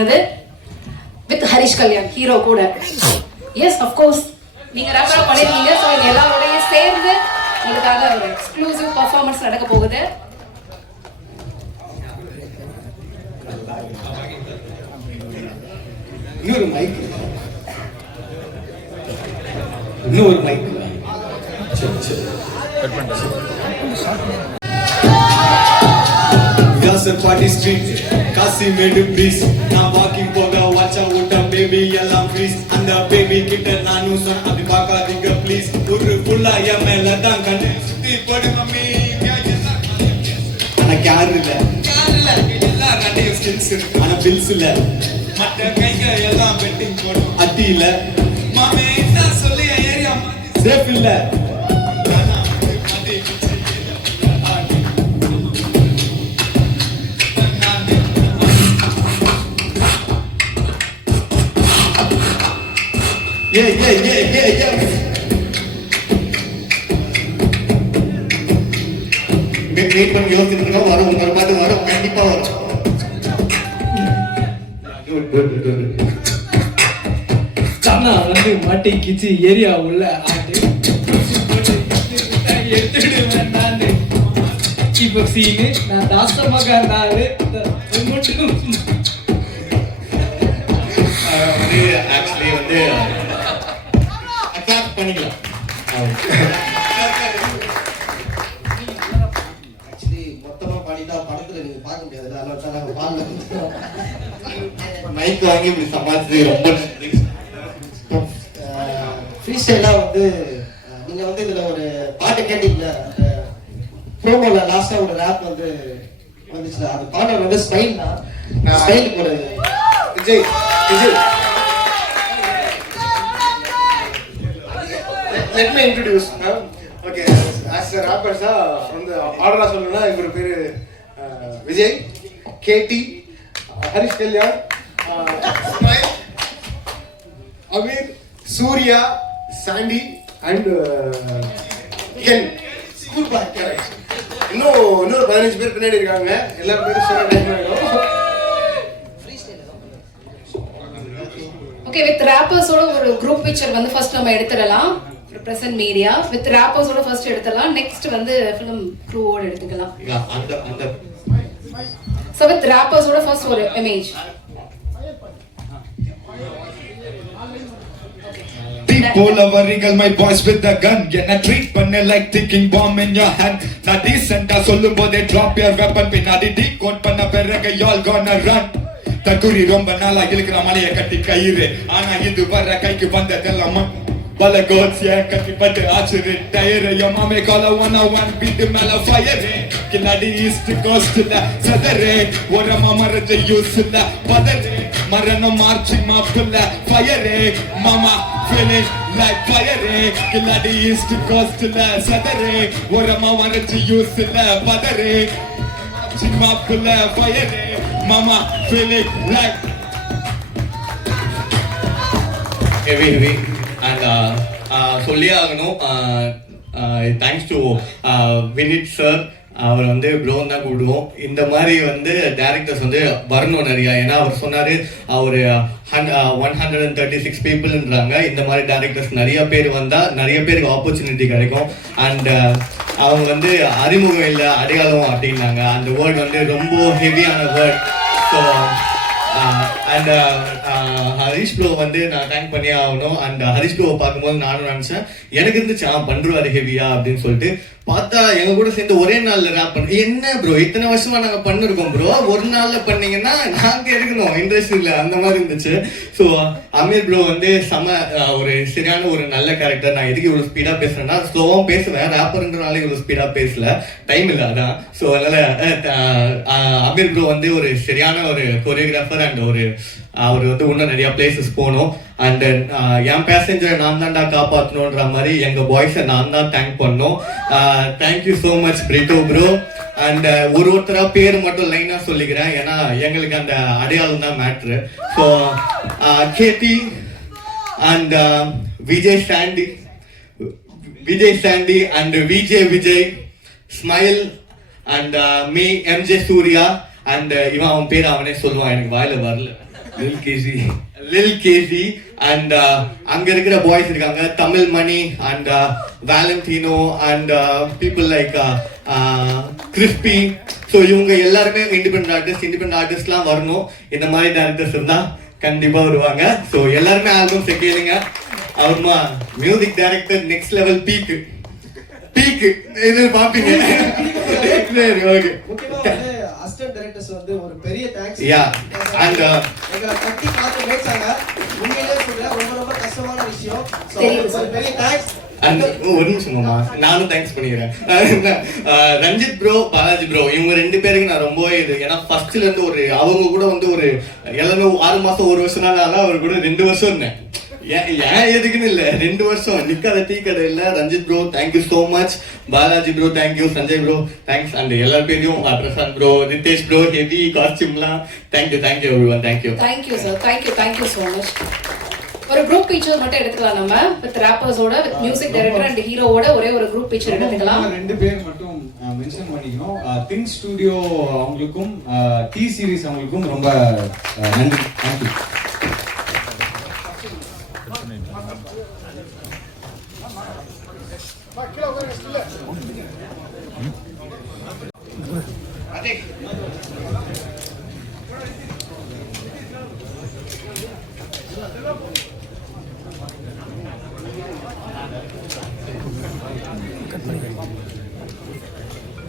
சொன்னது with Harish Kalyan hero கூட. Yes of course நீங்க ரெஃபர் பண்ணிருக்கீங்க. ஸோ இது எல்லாரோடையும் சேர்ந்து உங்களுக்காக ஒரு எக்ஸ்க்ளூசிவ் பர்ஃபார்மன்ஸ் நடக்க போகுது. இன்னொரு mic party street Kasimedu please நான் வாக்கிங் போக வாட்சா விட்ட பேபி எல்லாம் ப்ளீஸ் அந்த பேபி கிட்ட நானும் சொன்ன அப்படி பார்க்காதீங்க ப்ளீஸ் ஒரு ஃபுல்லா என் மேல தான் கண்ணு சுத்தி போடு மம்மி ஆனா கேர் இல்ல எல்லாம் ரெண்டையும் ஸ்கில்ஸ் இருக்கு ஆனா பில்ஸ் இல்ல மற்ற கைங்க எல்லாம் பெட்டிங் போடும் அட்டி இல்ல மாமே என்ன சொல்லி ஏரியா சேஃப் இல்ல Yeah. வெயிட் பண்ணி யோசிச்சுட்டு இருக்கோம். வரும் உங்களை பார்த்து வரும், கண்டிப்பா வரும். கண்ணா வந்து மாட்டி கிச்சு ஏரியா உள்ள ஆட்டு எடுத்துடுவேன் நான். இப்போ சீனு நான் தாசமாக நாலு மட்டும் ஆக்சுவலி வந்து அக்செப்ட் பண்ணிக்கலாம். ஆக்சுவலி மொத்தமா பாடிட்டா படத்துல நீங்க பார்க்க முடியாது. அதனால தான் நாங்க பாடல மைக் வாங்கி இப்படி சமாளிச்சது ரொம்ப நன்றி. ஃப்ரீ ஸ்டைலா வந்து நீங்க வந்து இதுல ஒரு பாட்டு கேட்டீங்களா, ப்ரோமோல லாஸ்டா ஒரு ரேப் வந்து வந்துச்சு. அது பாடல் வந்து ஸ்டைல் தான். ஸ்டைலுக்கு ஒரு Vijay let me introduce okay as a rapper வந்து ஆர்டரா சொல்லணும்னா இவர் பேரு Vijay, K D, Harish Kalyan, smile, Ameer, Surya, Sandy and என் ஸ்கூல் பேக் கரெக்ட். இன்னொரு 15 பேர் பின்னாடி இருக்காங்க. எல்லாரும் பேரும் சொல்ல டைம் ஆயிடும். ஓகே, வித் ராப்பர்ஸோட ஒரு குரூப் பிக்சர் வந்து ஃபர்ஸ்ட் நம்ம எடுத்துடலாம். பிரசன்ட் மீடியா வித் ராப்பர்ஸோட ஃபர்ஸ்ட் எடுத்துடலாம். நெக்ஸ்ட் வந்து ஃபிலிம் க்ரூவோட எடுத்துக்கலாம். சோ வித் ராப்பர்ஸோட ஃபர்ஸ்ட் ஒரு image. Polar varigal, my boys with the gun. Get a treat panne like ticking bomb in your hand. Na decent sollum bode drop your weapon. Pinadi decode panna perraga y'all gonna run. Takuri romba nala ilikra maliya katti kaire. Ana idu varra kaikku vandadella bala gods ya katti patte aachire tire. Your mama call a 101 beat mala fire. Kiladi east coast la sadare. Ora mama raja use la padare. Marana marching mapla fire. Mama feeling like fire. Kiladi east coast la sadare. Ora mama raja use la padare. Marching mapla fire. Mama feeling like heavy and சொல்லியே ஆகணும். Thanks to Vineeth sir. அவர் வந்து ப்ரோன் தான் கூடுவோம். இந்த மாதிரி வந்து directors வந்து வரணும் நிறையா. ஏன்னா அவர் சொன்னார் அவர் 136 பீப்புள்ன்றாங்க. இந்த மாதிரி டேரக்டர்ஸ் நிறைய பேர் வந்தால் நிறைய பேருக்கு ஆப்பர்ச்சுனிட்டி கிடைக்கும். அண்ட் அவங்க வந்து அறிமுகம் இல்லை அடையாளம் அப்படின்னாங்க. அந்த வேர்ட் வந்து ரொம்ப ஹெவியான word. So and Harish bro வந்து நான் தேங்க் பண்ணியே ஆகணும். அண்ட் ஹரிஷ் ப்ரோவை பார்க்கும்போது நானும் நினச்சேன் எனக்கு இருந்துச்சு பண்ணுவாரு ஹெவியா அப்படின்னு சொல்லிட்டு. பார்த்தா எங்க கூட சேர்ந்து ஒரே நாள்ல ரேப் பண்ண. என்ன ப்ரோ இத்தனை வருஷமா நாங்க பண்ணிருக்கோம் ப்ரோ, ஒரு நாள்ல பண்ணீங்கன்னா நாங்க இருக்கணும் இண்டஸ்ட்ரியில, அந்த மாதிரி இருந்துச்சு. ஸோ அமீர் ப்ரோ வந்து ஒரு சரியான ஒரு நல்ல கேரக்டர். நான் எதுக்கு இவ்வளவு ஸ்பீடா பேசுறேன்னா ஸ்லோவாகவும் பேசுவேன். ரேப்பர்ன்றனால இவ்வளவு ஸ்பீடா பேசல, டைம் இல்லை அதான். ஸோ அதனால அமீர் ப்ரோ வந்து ஒரு சரியான ஒரு கொரியோகிராஃபர். அண்ட் அவர் வந்து இன்னும் நிறைய பிளேசஸ் போகணும். அண்ட் என் பேசஞ்சரை நான் தான்டா காப்பாற்றணுன்ற மாதிரி எங்க பாய்ஸை நான் தான் தேங்க் பண்ணோம். Thank you so much Brito bro. And ஒருத்தரா பேர் மட்டும் லைனா சொல்லிக்கிறேன், ஏன்னா எங்களுக்கு அந்த அடையாளம் தான் மேட்ரு. So KD and Vijay Sandy and Vijay, smile and me MJ Suriya. And இவன் அவன் பேர் அவனே சொல்லுவான், எனக்கு வாயில வரல. லில் கேசி அண்ட் அங்க இருக்கிற பாய்ஸ் இருக்காங்க Tamil Mani and Valentino and people like Crispy. So இவங்க எல்லாருமே இண்டிபெண்டன்ட் ஆர்டிஸ்ட்லாம் வரணும். இந்த மாதிரி டேரக்டர்ஸ் இருந்தால் கண்டிப்பாக வருவாங்க. ஸோ எல்லாருமே ஆல்பம்ஸ் கேளுங்க. அவருமா மியூசிக் டைரக்டர் நெக்ஸ்ட் லெவல் பீக்கு இது பாப்பீங்க. சரி ஓகே. அசிஸ்டன்ட் டைரக்டர்ஸ் வந்து ஒரு பெரிய தேங்க்ஸ். யா அண்ட் எங்களை கட்டி பார்த்து மேய்ச்சாங்க. உண்மையிலே சொல்றேன், ரொம்ப ரொம்ப கஷ்டமான விஷயம். ஒரு பெரிய தேங்க்ஸ். ஒரு நிமிஷம் மாமா, நானும் தேங்க்ஸ் பண்ணிக்கிறேன். ரஞ்சித் ப்ரோ, பாலாஜி ப்ரோ, இவங்க 2 பேருக்கு நான் ரொம்பவே இது. ஏன்னா ஃபர்ஸ்ட்ல இருந்து ஒரு அவங்க கூட வந்து ஒரு எல்லாமே 6 மாசம் 1 வருஷம் தான். அவர் கூட 2 வருஷம் இருந்தேன். ஏன் எதுக்குன்னு இல்லை, 2 வருஷம் நிக்காத டீ கடை இல்லை. Ranjith bro thank you so much. Balaji bro thank you. Sanjay bro thanks. And எல்லா பேரையும் Prashanth bro, Ritesh bro, heavy காஸ்டியூம்லாம் thank you everyone. Thank you sir. Thank you so much. ஒரு குரூப் பிக்சர் மட்டும் எடுத்துக்கலாம் நம்ம, வித் ராப்பர்ஸோட, வித் மியூசிக் டைரக்டர் அண்ட் ஹீரோவோட ஒரே ஒரு குரூப் பிக்சர் எடுத்துக்கலாம். 2 பேர் மட்டும் மென்ஷன் பண்ணிக்கணும். திங்க் ஸ்டுடியோ அவங்களுக்கும் டி சீரிஸ் அவங்களுக்கும் ரொம்ப நன்றி. தேங்க்யூ.